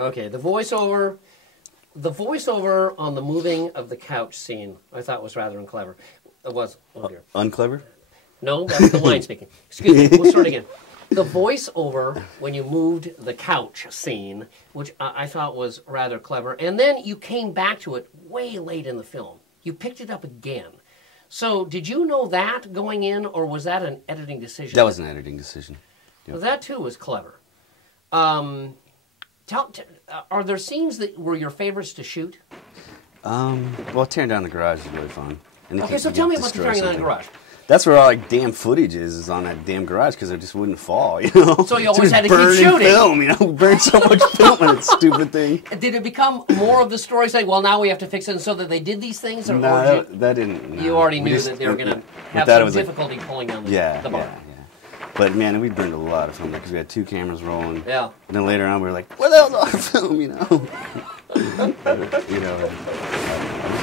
Okay, the voiceover on the moving of the couch scene, I thought was rather unclever. It was, oh dear. Unclever? No, that's the line speaking. Excuse me, we'll start again. The voiceover when you moved the couch scene, which I thought was rather clever, and then you came back to it way late in the film. You picked it up again. So did you know that going in, or was that an editing decision? That was an editing decision. Yep. Well, that too was clever. Are there scenes that were your favorites to shoot? Well, tearing down the garage is really fun. And Okay, so tell me about the tearing down the garage. That's where all like damn footage is on that damn garage because it just wouldn't fall, you know. So you always had to keep shooting. Film, you know, burn so much film on that stupid thing. Did it become more of the story saying, well, now we have to fix it, and so that they did these things? Or, no, that didn't. No. You already knew that they were going to have some difficulty pulling down the bar. Yeah. But man, we burned a lot of film because we had 2 cameras rolling. Yeah. And then later on, we were like, "Where the hell's our film?" You know.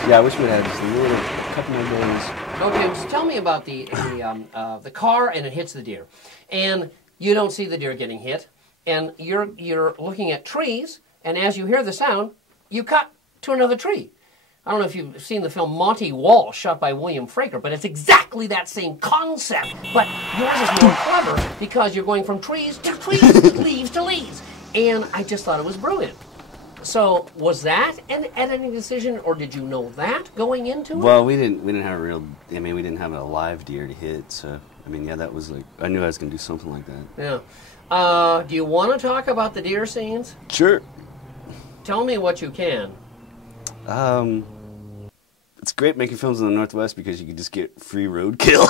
Yeah, I wish we'd had just a couple more days. Okay, so tell me about the car, and it hits the deer, and you don't see the deer getting hit, and you're looking at trees, and as you hear the sound, you cut to another tree. I don't know if you've seen the film Monty Walsh, shot by William Fraker, but it's exactly that same concept. But yours is more clever because you're going from trees to trees, leaves to leaves. And I just thought it was brilliant. So was that an editing decision, or did you know that going into it? Well, we didn't have we didn't have a live deer to hit. So I mean, yeah, that was like, I knew I was going to do something like that. Yeah. Do you want to talk about the deer scenes? Sure. Tell me what you can. It's great making films in the Northwest because you can just get free roadkill.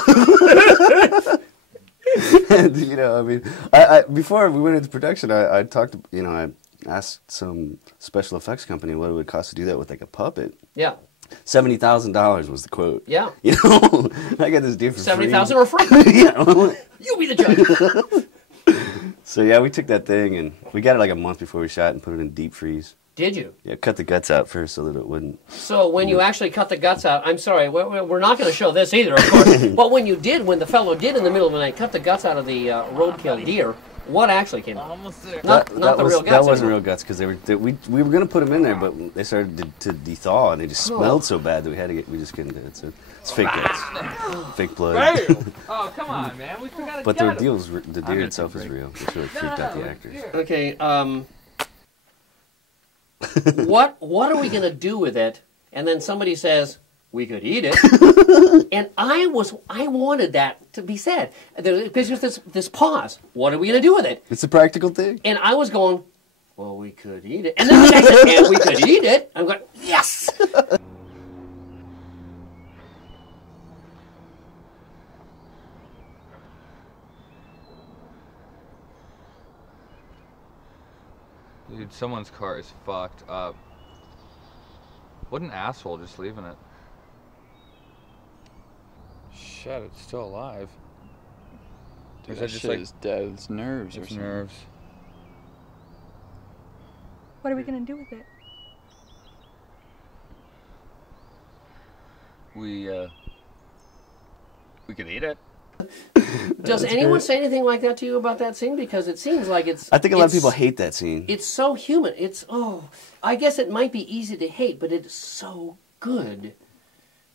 And, you know, I mean, I before we went into production, I talked, you know, I asked some special effects company what it would cost to do that with like a puppet. Yeah. $70,000 was the quote. Yeah. You know, I got this deer for $70,000 or free? Yeah. You be the judge. So yeah, we took that thing and we got it like a month before we shot and put it in deep freeze. Did you? Yeah, cut the guts out first so that it wouldn't. So when you actually cut the guts out, I'm sorry, we're not going to show this either, of course. But when the fellow did in the middle of the night cut the guts out of the roadkill deer, what actually came out? Almost there. Not the real guts. That wasn't real guts because we were going to put them in there, but they started to thaw and they just smelled so bad that we just couldn't do it. So it's fake guts, fake blood. Oh, come on, man. We forgot to But the deer itself is real. It really freaked out the actors. Okay. What are we going to do with it? And then somebody says, we could eat it. And I wanted that to be said. Because there's this pause. What are we going to do with it? It's a practical thing. And I was going, well, we could eat it. And then the guy said, and we could eat it. I'm going, yes! Dude, someone's car is fucked up. What an asshole just leaving it. Shit, it's still alive. Dude, Is that just like dead? It's nerves or it's something. nerves. What are we gonna do with it? We could eat it. Does anyone say anything like that to you about that scene? Because it seems like it's... I think a lot of people hate that scene. It's so human. I guess it might be easy to hate, but it's so good.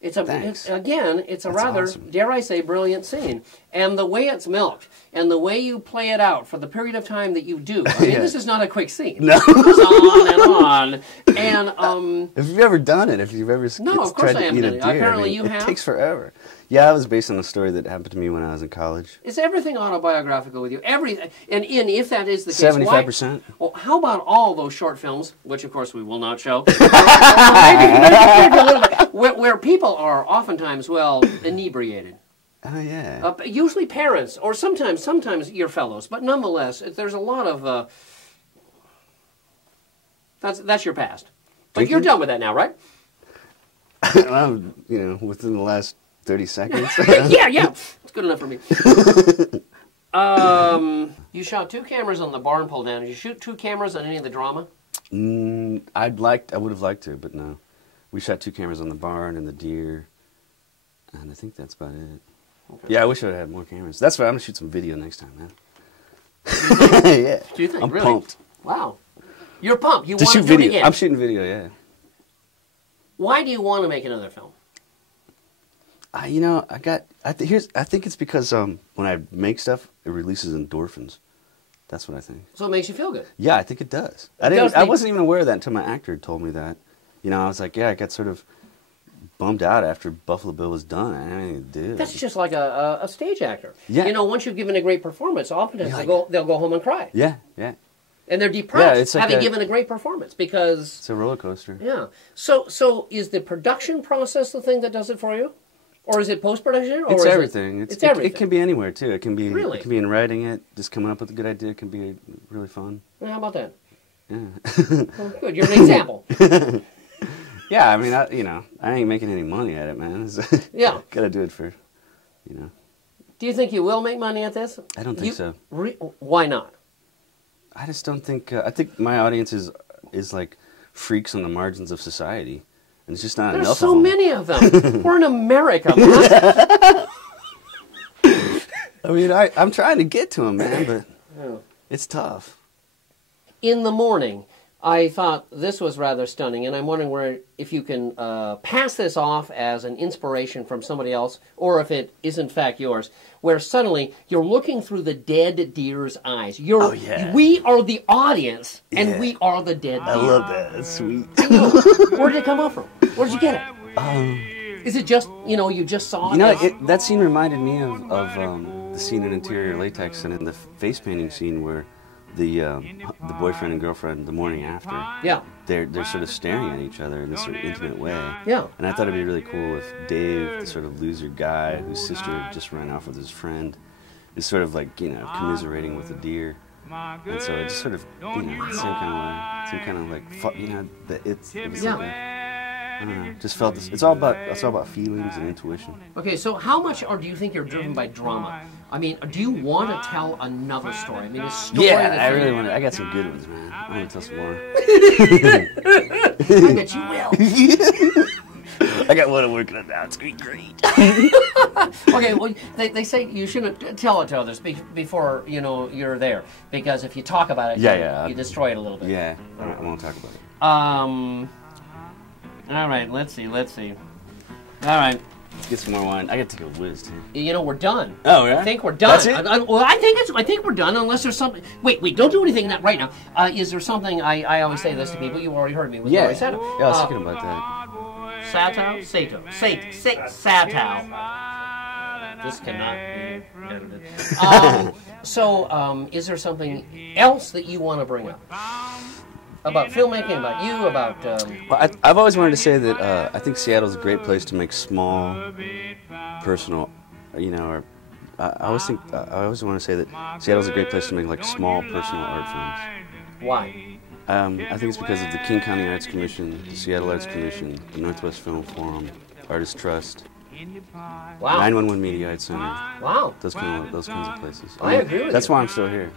It's a rather, awesome. dare I say, brilliant scene. And the way it's milked, and the way you play it out for the period of time that you do. I mean, this is not a quick scene. No. It goes on and on. And, if you've ever done it, if you've ever tried to eat a deer, Apparently you have. It takes forever. Yeah, it was based on a story that happened to me when I was in college. Is everything autobiographical with you? Everything. And if that is the case, 75%. Well, how about all those short films, which of course we will not show, where people are oftentimes, inebriated. Oh, yeah. Usually parents, or sometimes your fellows, but nonetheless, there's a lot of... That's your past. But you're done with that now, right? I'm, within the last 30 seconds. Yeah. It's good enough for me. You shot 2 cameras on the barn pull down. Did you shoot 2 cameras on any of the drama? I would have liked to, but no. We shot 2 cameras on the barn and the deer, and I think that's about it. Okay. Yeah, I wish I had more cameras. That's why I'm going to shoot some video next time, man. Yeah. Do you think? I'm really? pumped. Wow. You're pumped. You To want to shoot do it video. again. I'm shooting video, yeah. Why do you want to make another film? You know, I think it's because when I make stuff, it releases endorphins. That's what I think. So it makes you feel good. Yeah, I think it does. does I make- wasn't even aware of that until my actor told me that. You know, I was like, yeah, I got sort of bummed out after Buffalo Bill was done. I didn't have anything to do. That's just like a stage actor. Yeah. You know, once you've given a great performance, oftentimes You're they'll go home and cry. Yeah, yeah. And they're depressed it's like having a- given a great performance because It's a roller coaster. yeah. So is the production process the thing that does it for you, or is it post production? It's everything. It's It everything. can be anywhere too. It can be Really? It can be in writing it, just coming up with a good idea. It can be really fun. Well, how about that? Yeah. Well, good. You're an example. Yeah, I mean, I ain't making any money at it, man. Yeah. Gotta do it for, you know. Do you think you will make money at this? I don't think so. Why not? I just don't think. I think my audience is like freaks on the margins of society, and it's just not There's enough. so of them. many of them. We're in America, man. I mean, I'm trying to get to them, man, but Yeah. it's tough. In the morning, I thought this was rather stunning, and I'm wondering if you can pass this off as an inspiration from somebody else, or if it is in fact yours, where suddenly you're looking through the dead deer's eyes. Oh, yeah. We are the audience, and Yeah. we are the dead deer. I love that. That's sweet. Where did it come up from? Where did you get it? Is it just, you just saw it? You know, as- that scene reminded me of the scene in Interior Latex and in the face painting scene where the boyfriend and girlfriend the morning after Yeah. they're sort of staring at each other in this sort of intimate way. Yeah. And I thought it'd be really cool if Dave, the sort of loser guy whose sister had just ran off with his friend, is sort of like commiserating with a deer. And so it just sort of some kind of like it was Yeah. like I don't know, just felt this. It's all about feelings and intuition. Okay, so how much do you think you're driven by drama? I mean, do you want to tell another story? I mean, a story Yeah, that I you- really want to. I got some good ones, man. I want to tell some more. I bet you will. I got one I'm working on now. It's going to be great. Okay, well, they say you shouldn't tell it to others before you're there, because if you talk about it, Yeah. you destroy it a little bit. Yeah, I won't talk about it. All right, let's see. All right, Let's get some more wine. I got to take a whiz, too. we're done. Oh, yeah? I think we're done. That's it? I think we're done unless there's something. Wait, don't do anything right now. Is there something? I always say this to people. You already heard me with Yeah. Laurie Sato. Yeah, I was thinking about that. Sato. This cannot be edited. Is there something else that you want to bring up? About filmmaking, about you, about... Well, I've always wanted to say that I think Seattle's a great place to make small, personal, or I always want to say that Seattle's a great place to make like small, personal art films. Why? I think it's because of the King County Arts Commission, the Seattle Arts Commission, the Northwest Film Forum, Artist Trust, Wow. 911 Media Arts Center. Wow. Those kinds of places. I agree with That's you. why I'm still here.